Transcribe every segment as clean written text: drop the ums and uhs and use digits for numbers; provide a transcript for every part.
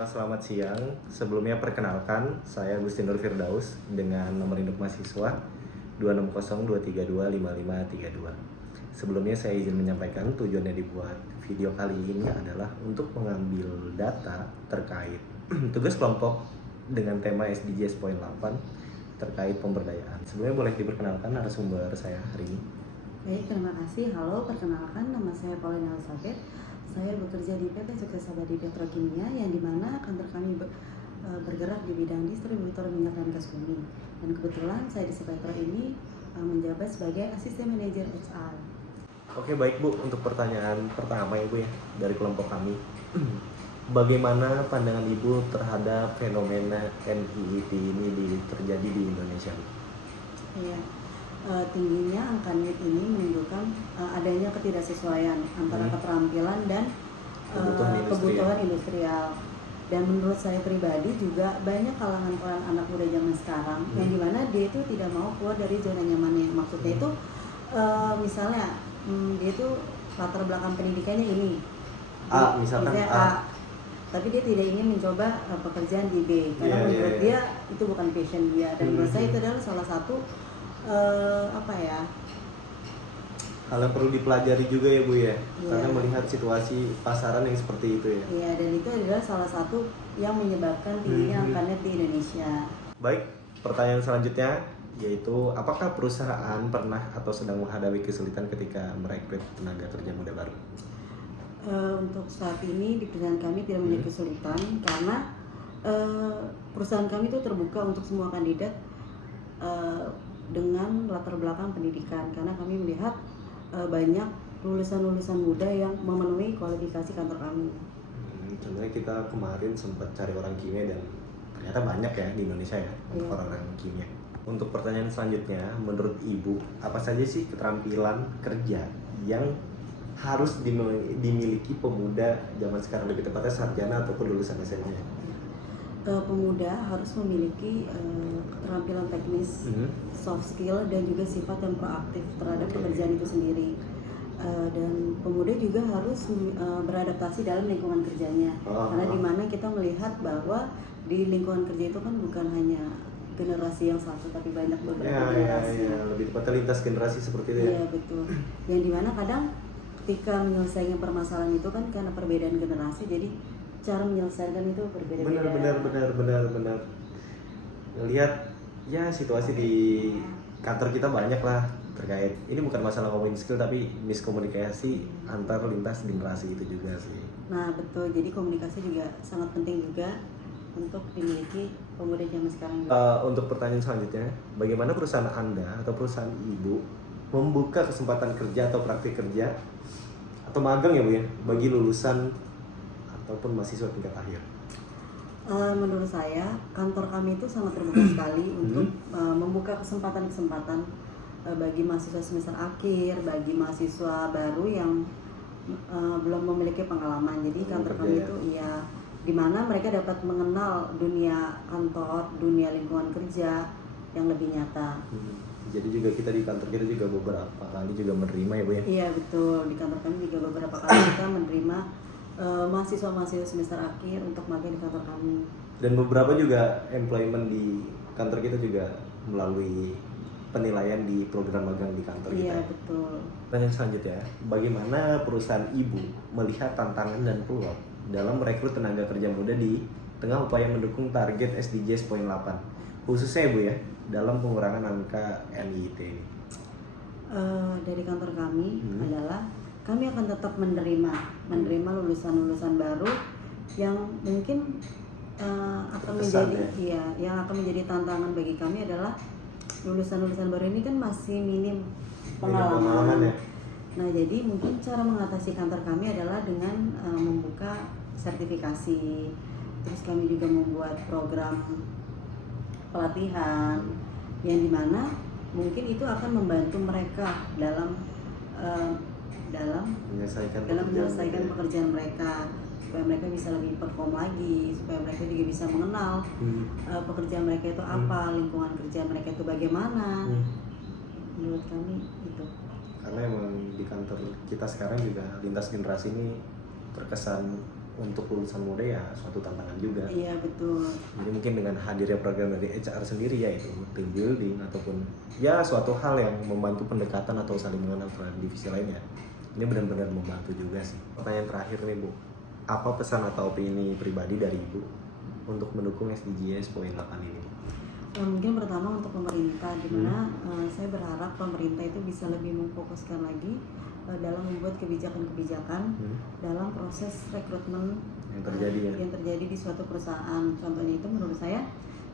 Selamat siang. Sebelumnya perkenalkan, saya Gusti Nur Firdaus dengan nomor induk mahasiswa 26023255532. Sebelumnya saya izin menyampaikan tujuannya dibuat video kali ini adalah untuk mengambil data terkait tugas kelompok dengan tema SDGs poin 8 terkait pemberdayaan. Sebelumnya boleh diperkenalkan narasumber saya hari ini. Baik, terima kasih. Halo, perkenalkan nama saya Paulina Elizabeth. Saya bekerja di PT Sukses Abadi Petrokimia yang dimana kantor kami bergerak di bidang distributor minyak dan gas bumi. Dan kebetulan saya di Sepetro ini menjabat sebagai asisten manajer HR. Oke, baik Bu, untuk pertanyaan pertama ya Bu ya dari kelompok kami. Bagaimana pandangan Ibu terhadap fenomena NEET ini terjadi di Indonesia? Iya, tingginya angka NEET ini menunjukkan adanya ketidaksesuaian antara keterampilan dan kebutuhan industrial. Dan menurut saya pribadi juga banyak kalangan anak muda zaman sekarang yang dimana dia itu tidak mau keluar dari zona nyamannya. Maksudnya itu misalnya dia itu latar belakang pendidikannya ini misalnya A, tapi dia tidak ingin mencoba pekerjaan di B karena menurut dia itu bukan passion dia. Dan menurut saya itu adalah salah satu hal yang perlu dipelajari juga ya Bu ya, karena melihat situasi pasaran yang seperti itu ya. Iya, dan itu adalah salah satu yang menyebabkan tingginya angka NEET di Indonesia. Baik, pertanyaan selanjutnya yaitu apakah perusahaan pernah atau sedang menghadapi kesulitan ketika merekrut tenaga kerja muda baru? Untuk saat ini di perusahaan kami tidak memiliki kesulitan karena perusahaan kami itu terbuka untuk semua kandidat dengan latar belakang pendidikan, karena kami melihat banyak lulusan-lulusan muda yang memenuhi kualifikasi kantor kami. Contohnya kita kemarin sempat cari orang kimia dan ternyata banyak ya di Indonesia ya untuk orang kimia. Untuk pertanyaan selanjutnya, menurut Ibu apa saja sih keterampilan kerja yang harus dimiliki pemuda zaman sekarang, lebih tepatnya sarjana ataupun lulusan SMA? Pemuda harus memiliki keterampilan teknis, soft skill, dan juga sifat yang proaktif terhadap pekerjaan itu sendiri. Dan pemuda juga harus beradaptasi dalam lingkungan kerjanya, karena dimana kita melihat bahwa di lingkungan kerja itu kan bukan hanya generasi yang satu tapi banyak beberapa generasi. Lebih tepatnya lintas generasi seperti itu ya. Iya, betul. Yang dimana kadang ketika menyelesaikan permasalahan itu kan karena perbedaan generasi, jadi cara menyelesaikan itu berbeda-beda. Benar. Lihat ya situasi di kantor kita banyak lah terkait ini, bukan masalah ngomongin skill tapi miskomunikasi antar lintas generasi itu juga sih. Nah betul, jadi komunikasi juga sangat penting juga untuk dimiliki pemuda zaman sekarang. Untuk pertanyaan selanjutnya, bagaimana perusahaan Anda atau perusahaan Ibu membuka kesempatan kerja atau praktik kerja atau magang ya Bu ya bagi lulusan ataupun mahasiswa tingkat akhir? Menurut saya kantor kami itu sangat terbuka sekali untuk membuka kesempatan-kesempatan bagi mahasiswa semester akhir, bagi mahasiswa baru yang belum memiliki pengalaman. Jadi kantor kami itu ya dimana mereka dapat mengenal dunia kantor, dunia lingkungan kerja yang lebih nyata. Jadi juga kita di kantor kita juga beberapa kali juga menerima ya Bu ya? Iya betul, di kantor kami juga beberapa kali kita menerima mahasiswa-mahasiswa semester akhir untuk magang di kantor kami. Dan beberapa juga employment di kantor kita juga melalui penilaian di program magang di kantor kita. Iya betul. Pertanyaan selanjutnya, bagaimana perusahaan Ibu melihat tantangan dan peluang dalam merekrut tenaga kerja muda di tengah upaya mendukung target SDGs poin 8 khususnya Bu ya dalam pengurangan angka NEET ini? Dari kantor kami adalah kami akan tetap menerima lulusan-lulusan baru yang mungkin akan menjadi tantangan bagi kami adalah lulusan-lulusan baru ini kan masih minim pengalaman ya. Nah jadi mungkin cara mengatasi kantor kami adalah dengan membuka sertifikasi, terus kami juga membuat program pelatihan yang dimana mungkin itu akan membantu mereka dalam menyelesaikan pekerjaan mereka, supaya mereka bisa lebih perform lagi, supaya mereka juga bisa mengenal pekerjaan mereka itu apa, lingkungan kerja mereka itu bagaimana. Menurut kami itu. Karena emang di kantor kita sekarang juga lintas generasi ini terkesan untuk lulusan muda ya suatu tantangan juga. Iya betul. Jadi mungkin dengan hadirnya program dari HR sendiri yaitu team building ataupun ya suatu hal yang membantu pendekatan atau saling mengenal terhadap divisi lainnya, ini benar-benar membantu juga sih. Pertanyaan terakhir nih Bu, apa pesan atau opini pribadi dari Ibu untuk mendukung SDGs poin 8 ini? Mungkin pertama untuk pemerintah, dimana saya berharap pemerintah itu bisa lebih memfokuskan lagi dalam membuat kebijakan-kebijakan dalam proses rekrutmen yang terjadi di suatu perusahaan. Contohnya itu menurut saya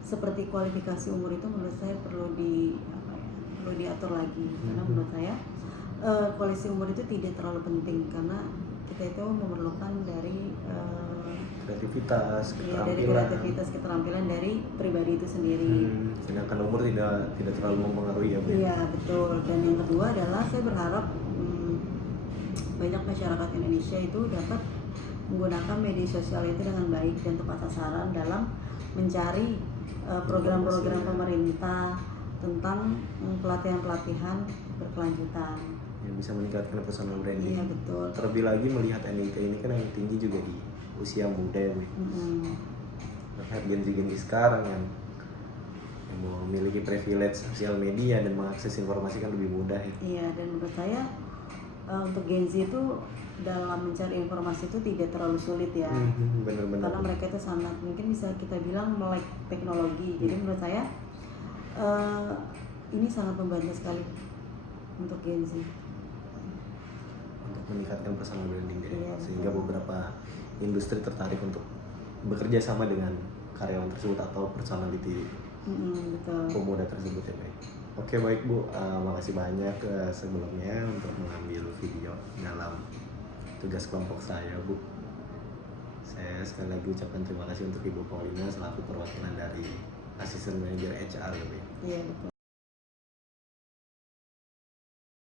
seperti kualifikasi umur itu menurut saya perlu diatur lagi, karena menurut saya kualifikasi umur itu tidak terlalu penting karena kita itu memerlukan dari kreativitas, keterampilan dari pribadi itu sendiri. Sedangkan umur tidak terlalu mempengaruhi ya Bu. Iya betul. Dan yang kedua adalah saya berharap banyak masyarakat Indonesia itu dapat menggunakan media sosial itu dengan baik dan tepat sasaran dalam mencari program-program pemerintah tentang pelatihan-pelatihan berkelanjutan yang bisa meningkatkan personal branding. Iya betul. Terlebih lagi melihat NIT ini kan yang tinggi juga di usia muda ya Bu. Melihat gen-gen sekarang yang memiliki privilege sosial media dan mengakses informasi kan lebih mudah ya. Iya, dan menurut saya untuk Gen Z itu dalam mencari informasi itu tidak terlalu sulit ya. Benar-benar. Karena mereka itu sangat mungkin bisa kita bilang melek teknologi. Jadi menurut saya ini sangat membantu sekali untuk Gen Z. Untuk meningkatkan personal branding ya. Iya, Sehingga beberapa industri tertarik untuk bekerja sama dengan karyawan tersebut atau personality pemuda tersebut ya baik. Oke baik Bu, makasih banyak sebelumnya untuk mengambil video dalam tugas kelompok saya Bu. Saya sekali lagi ucapkan terima kasih untuk Ibu Paulina selaku perwakilan dari Asisten Manajer HR ya Bu. Iya betul.